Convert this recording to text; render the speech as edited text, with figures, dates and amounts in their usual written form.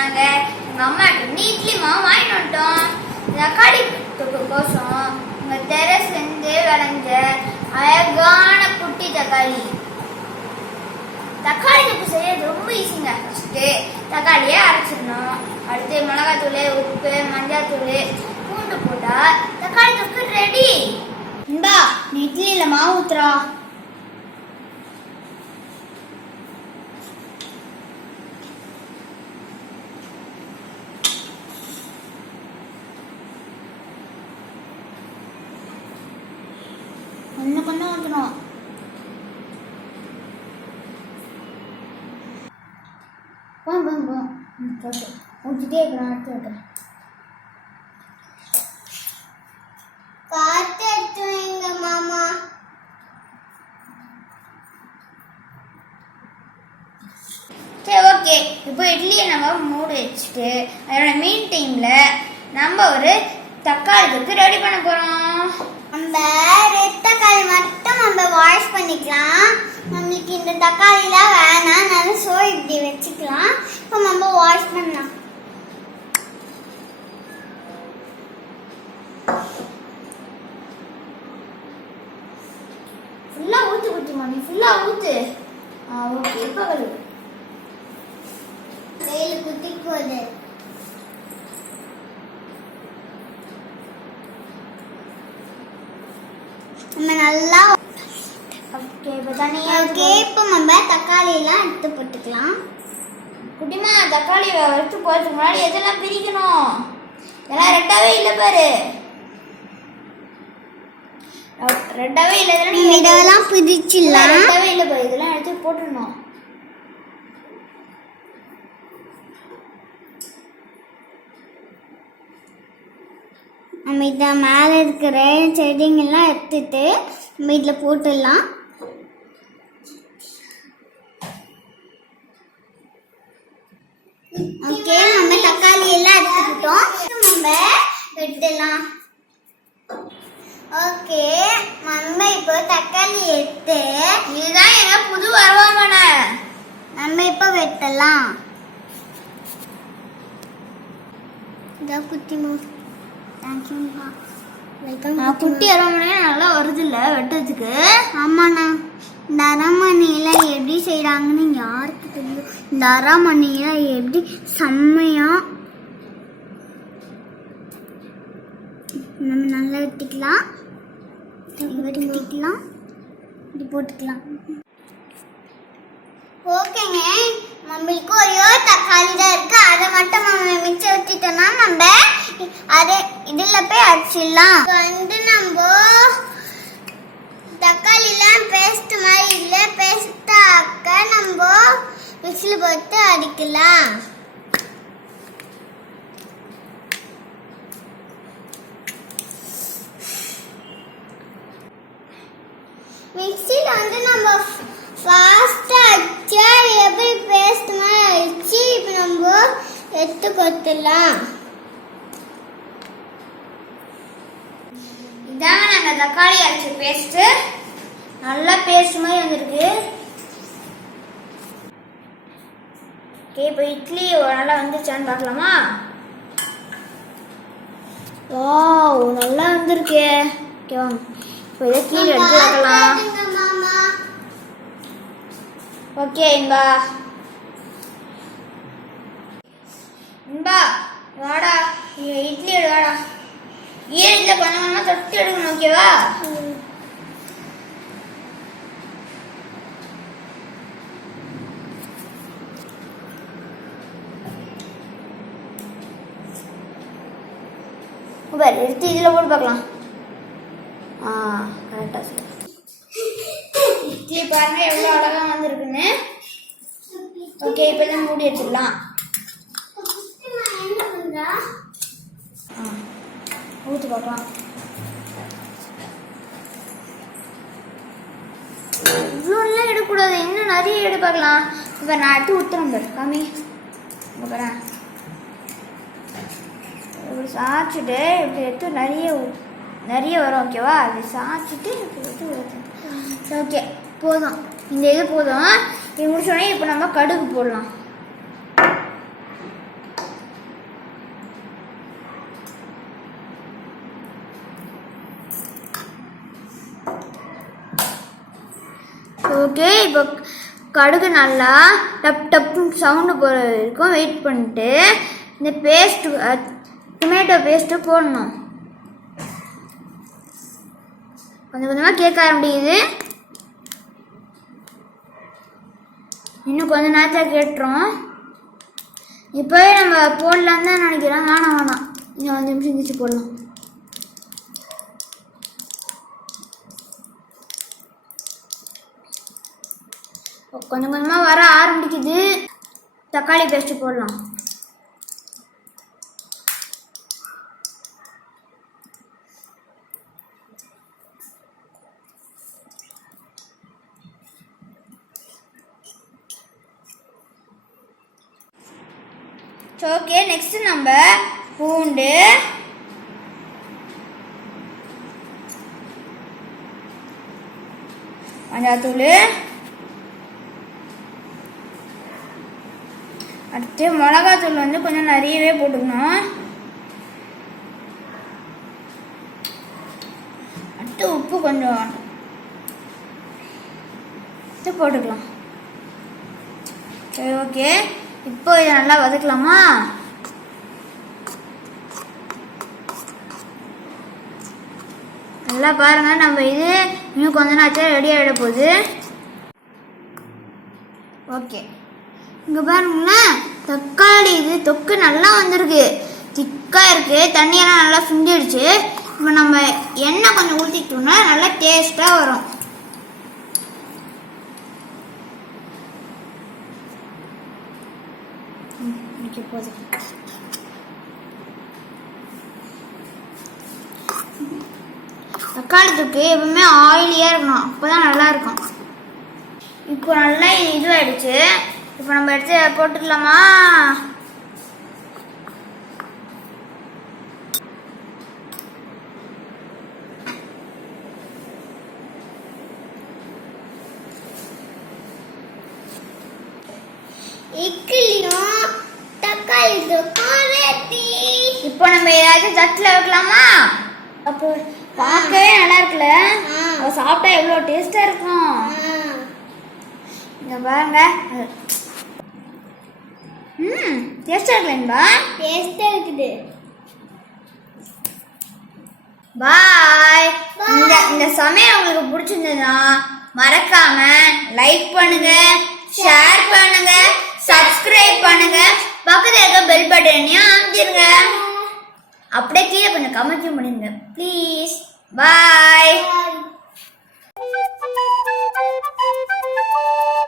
பண்ணாங்க. எங்கள் அம்மாட்ட இட்லி மாவு வாங்கிட்டு வந்துட்டோம். தக்காளி கோசம் உங்கள் டெரஸ்லேருந்து விளைஞ்ச அழகான குட்டி தக்காளி. தக்காளி தொக்கு செய்யறது ரொம்ப ஈஸிங்க. ஃபஸ்ட்டு தக்காளியை அரைச்சிடணும். அடுத்து மிளகாத்தூள், உப்பு, மஞ்சள்தூள், பூண்டு போட்டால் தக்காளி தொக்கு ரெடி. இந்தா நீ இட்லியில் மாவு ஊத்துறா. கொஞ்சம் கொஞ்சம் ஊற்றணும். ஊற்றிட்டே இருக்கிறேன். அடுத்து வைக்கிறேன். பார்த்து எடுத்துவீங்க மாமா. சரி, ஓகே. இப்போ இட்லியை நம்ம மூடி வச்சுட்டு அதோட மீன் டைமில் நம்ம ஒரு தக்காளி தொக்கு ரெடி பண்ண போகிறோம். நம்ம ரெட் தக்காளி மட்டும் நம்ம வாஷ் பண்ணிக்கலாம். நம்மளுக்கு இந்த தக்காளிலாம் வேணாம், நல்லா இப்படி வச்சுக்கலாம். இப்போ நம்ம வாஷ் பண்ணலாம். ஃபுல்லாக ஊற்று ஊற்றுமா, நீ ஃபுல்லாக ஊற்று. ஓகே. இப்போ கழுவு. வெயில் குத்தி போகுது. நம்ம நல்லா ஓகே. இப்போ தனியாக ஓகே. இப்போ நம்ம தக்காளியெல்லாம் எடுத்து போட்டுக்கலாம். குட்டிமா, தக்காளி எடுத்து போகிறதுக்கு முன்னாடி எதெல்லாம் பிரிக்கணும். இதெல்லாம் ரெட்டாவே இல்லை பாரு. ரெட்டாவே இல்லை. இதெல்லாம் பிரிச்சிடலாம். ரெட்டாவே இல்லை பாரு. இதெல்லாம் எடுத்து போட்டுடணும். நம்ம இதை மேலே இருக்கிற செடிங்கெல்லாம் எடுத்துட்டு நம்ம இதில் போட்டுடலாம். ஓகே. நம்ம தக்காளி எல்லாம் எடுத்துக்கிட்டோம். நம்ம வெட்டலாம். ஓகே. நம்ம இப்போ தக்காளி எடுத்து இதுதான் என்ன புது வருவாமன நம்ம இப்போ வெட்டலாம். இதான் குட்டிமா. தேங்க்யூப்பா. குட்டி அரமனை நல்லா வருது இல்லை வெட்டுறதுக்கு. ஆமாண்ணா. இந்த அரமனையெல்லாம் எப்படி செய்கிறாங்கன்னு யாருக்கு தெரியும். இந்த அரமனையெல்லாம் எப்படி செம்மையா நம்ம நல்லா வெட்டிக்கலாம். வெட்டிக்கலாம். இப்படி போட்டுக்கலாம். ஓகேங்க. நம்மளுக்கு ஒரு தக்காளி தான் இருக்கு. அதை மட்டும் நம்ம மிச்சம் விட்டுட்டோம்னா நம்ம அதை இதில் போய் அடிச்சிடலாம். வந்து நம்ம தக்காளிலாம் பேஸ்ட் மாதிரி இல்லை, பேஸ்டாக்க நம்ம மிக்ஸியில் போட்டு அடிக்கலாம். மிக்ஸியில் வந்து நம்ம ஃபாஸ்ட்டாக அடிச்சா எப்படி பேஸ்ட் மாதிரி அடிச்சு இப்போ நம்ம எடுத்து கொடுத்துடலாம். இதாங்க நாங்கள் தக்காளி அரைச்ச பேஸ்ட்டு. நல்லா பேஸ்ட் மாதிரி வந்துருக்கு. ஓகே. இப்போ இட்லி நல்லா வந்துச்சான்னு பார்க்கலாமா? வாவ், நல்லா வந்துருக்கு. ஓகேவா? இப்போ இதை கீழே எடுத்து வைக்கலாம். ஓகே. இன்பா வாடா, இட்லி எடு வாடா. ஈரத்தில் கொஞ்சம் கொஞ்சமாக தொட்டு எடுக்கணும். ஓகேவா? எடுத்து இதில் போட்டு பார்க்கலாம். கரெக்டாக சொல்லு. இட்லி பாருங்க எவ்வளோ அழகாக வந்துருக்குன்னு. ஓகே. இப்போ தான் மூடி வச்சிடலாம். ஊற்றி பார்க்கலாம். இவ்வளோலாம் எடுக்கக்கூடாது, இன்னும் நிறைய எடு பார்க்கலாம். இப்போ நான் எடுத்து ஊற்றுறேன் பாரு. காமி இங்கே பாரு. இப்படி சாய்ச்சிட்டு இப்படி எடுத்து நிறைய வரும். ஓகேவா? அப்படி சாய்ச்சிட்டு இப்படி எடுத்து ஊற்றுறேன். ஓகே, போதும். இந்த இது போதும். இது முடிச்சோடனே இப்போ நம்ம கடுகு போடலாம். ஓகே, இப்போ கடுகு நல்லா டப் டப்புன்னு சவுண்டு போகிற வரைக்கும் வெயிட் பண்ணிட்டு இந்த பேஸ்ட்டு டொமேட்டோ பேஸ்ட்டு போடணும். கொஞ்சம் கொஞ்சமாக கேட்க ஆரம்பிக்குது. இன்னும் கொஞ்ச நேரத்தில் கேட்டுரும். இப்போவே நம்ம போடலான்னு தான் நினைக்கிறேன். வேணாம், இன்னும் 5 நிமிஷம் கழிச்சு போடலாம். கொஞ்சம் கொஞ்சமாக வர ஆரம்பிக்குது. தக்காளி பேஸ்ட்டு போடலாம். ஓகே, நெக்ஸ்ட் நம்ம பூண்டு, மஞ்சள்தூள், அடுத்து மிளகாத்தூள் வந்து கொஞ்சம் நிறையவே போட்டுக்கணும். அடுத்து உப்பு கொஞ்சம் போட்டுக்கலாம். சரி, ஓகே, இப்போ இதை நல்லா வதக்கலாமா? நல்லா பாருங்க, நம்ம இது இன்னும் கொஞ்ச நேரத்தில் ரெடி ஆகிட போகுது. ஓகே, இங்கே பாருங்களேன், தக்காளி இது தொக்கு நல்லா வந்திருக்கு, திக்காக இருக்குது, தண்ணியெல்லாம் நல்லா சுண்டிடுச்சு. இப்போ நம்ம எண்ணெய் கொஞ்சம் ஊற்றிக்கிட்டோம்னா நல்லா டேஸ்ட்டாக வரும். தக்காளி தொக்கு எப்பவுமே ஆயிலியாக இருக்கணும், அப்போதான் நல்லா இருக்கும். இப்போ நல்லா இதுவாயிடுச்சு. இப்போ நம்ம எடுத்து போட்டுக்கலாமா? இட்லியும் தக்காளி தொக்கும் ரெடி. இப்போ நம்ம ஏதாச்சும் தட்டில் வைக்கலாமா? அப்போ பார்க்கவே நல்லா இருக்குல்ல, அதை சாப்பிட்டா எவ்வளோ டேஸ்டாக இருக்கும். இங்கே பாருங்க, டேஸ்டாக இருக்குல்லா? டேஸ்டாக இருக்குது. பாய். இந்த சமையல் உங்களுக்கு பிடிச்சிருந்ததுன்னா மறக்காம லைக் பண்ணுங்க, ஷேர் பண்ணுங்க, சப்ஸ்கிரைப் பண்ணுங்க, பக்கத்துல இருக்க பெல் பட்டனையும் அமுத்திடுங்க. அப்படியே கீழே கொஞ்சம் கமெண்ட்டும் பண்ணுங்க ப்ளீஸ். பாய்.